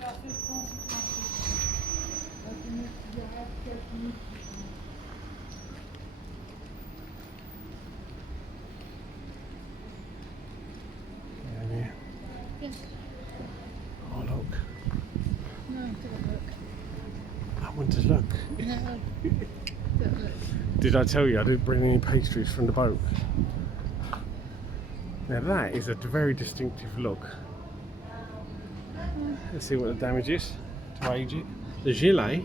Yeah. Yes. Oh look. No, don't look. I want to look. No, don't look. Did I tell you I didn't bring any pastries from the boat? Now that is a very distinctive look. Let's see what the damage is to age it. The gilet,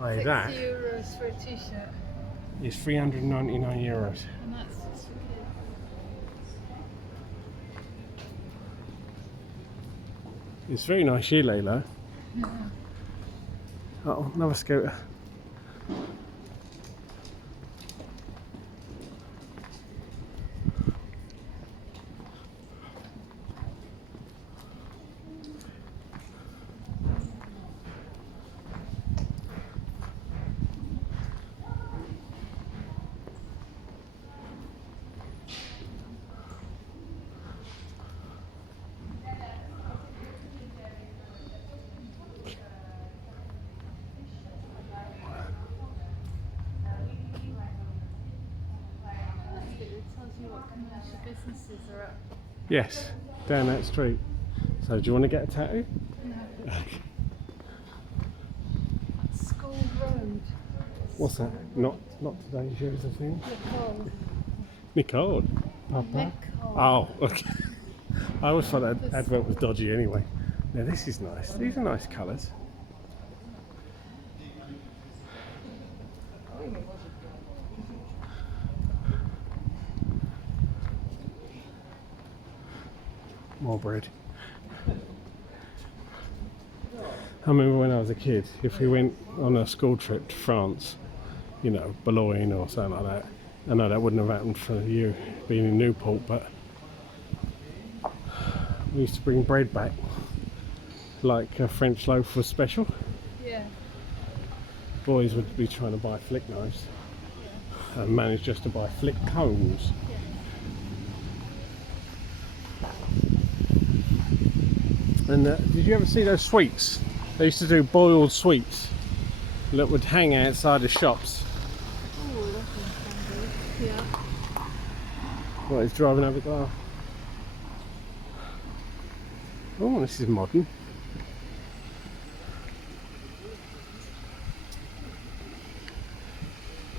like that, €6 for a t-shirt. is €399. And that's just for kids. It's very nice gilet though. Yeah. Oh, another scooter. It tells you what commercial businesses are up. Yes, down that street. So do you want to get a tattoo? No. Okay. That's School Road. What's that? Not today's yours, I think. Nicole. Nicole. Papa. Nicole. Oh, okay. I always thought that advert was dodgy anyway. Now this is nice. These are nice colours. More bread. I remember when I was a kid, if we went on a school trip to France, you know, Boulogne or something like that, I know that wouldn't have happened for you being in Newport, but we used to bring bread back, like a French loaf was special. Yeah. Boys would be trying to buy flick knives and managed just to buy flick cones. And did you ever see those sweets? They used to do boiled sweets that would hang outside the shops. Oh, that one's good. Yeah. What, he's driving over glass. Oh, this is modern.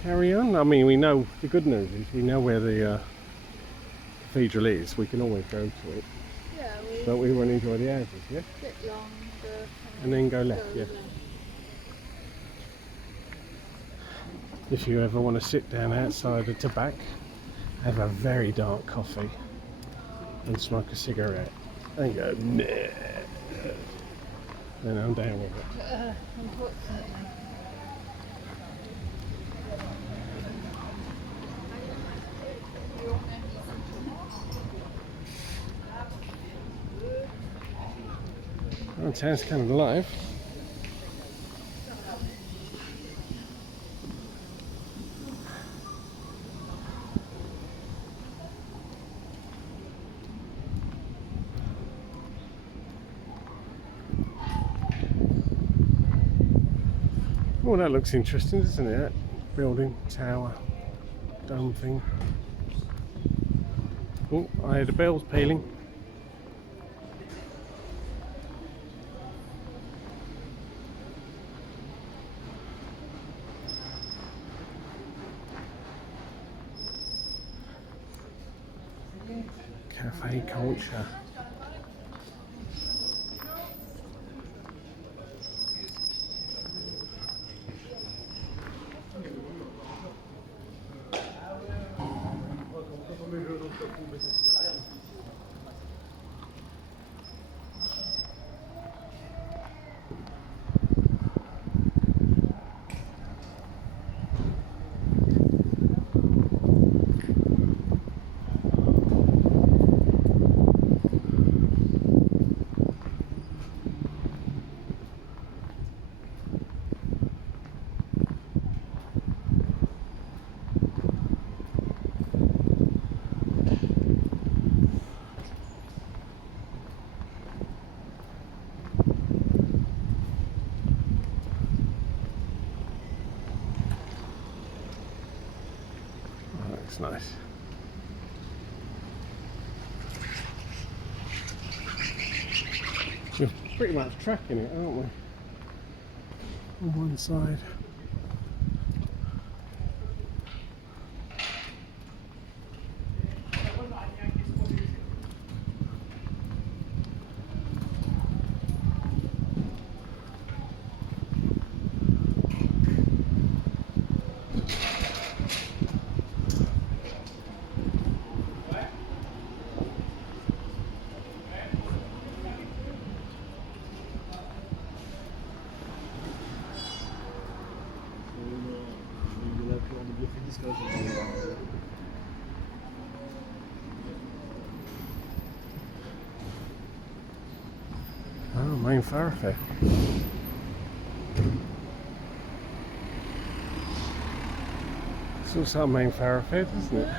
Carry on. I mean, we know, the good news is we know where the cathedral is. We can always go to it. Yeah, But we want to enjoy the houses, yeah? a bit longer. And then go left, yeah. left. If you ever want to sit down outside the tobacco, have a very dark coffee and smoke a cigarette and go, nah. And I'm down with it. Unfortunately. Oh, town's kind of alive. Oh, that looks interesting, doesn't it? That building, tower, dome thing. Oh, I hear the bells pealing. Cafe culture. It's nice. We're pretty much tracking it, aren't we? On one side. Oh, main thoroughfare. It's also a main thoroughfare, isn't it?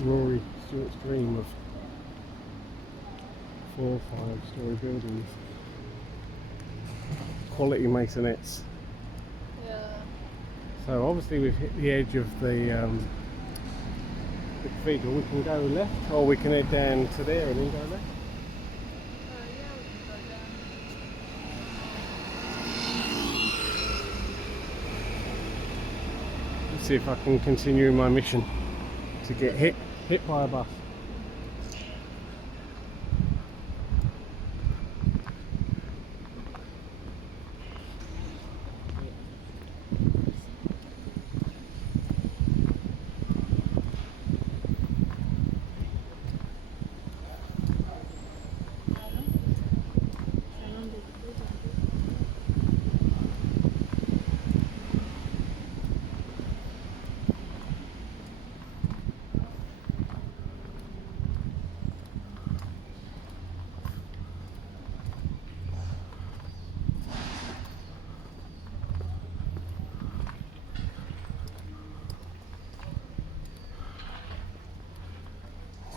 Rory Stewart's dream of 4 or 5-storey buildings. Quality masonettes. Yeah. So obviously we've hit the edge of the cathedral. We can go left, or we can head down to there and then go left. Yeah, we can go down. Let's see if I can continue my mission to get hit by a bus.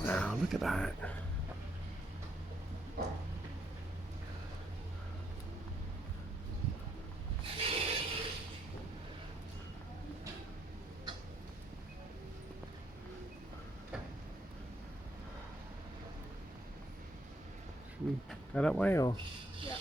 Wow, look at that. Should we go that way or? Yeah.